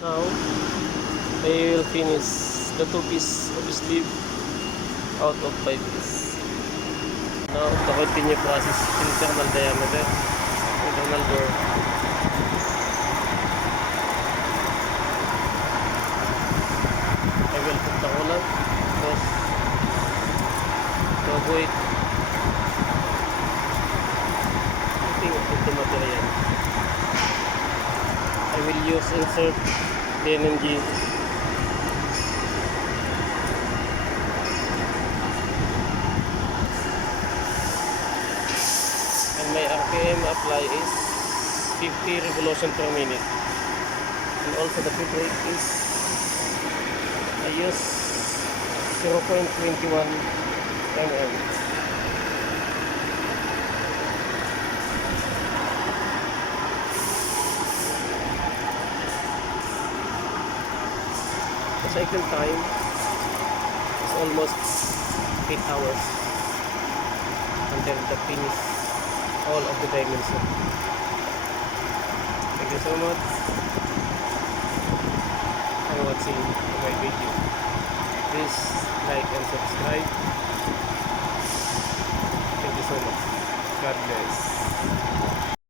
Now I will finish the 2 piece of sleeve out of 5 piece. Now the continue process internal diameter, internal bore. I will put the coolant because to avoid putting of the material. I will use insert DNMG and my RPM apply is 50 revolution per minute, and also the pit rate is I use 0.21 mm. The cycle time is almost 8 hours until the finish all of the dimension. Thank you so much for watching my video. Please like and subscribe. Thank you so much. God bless.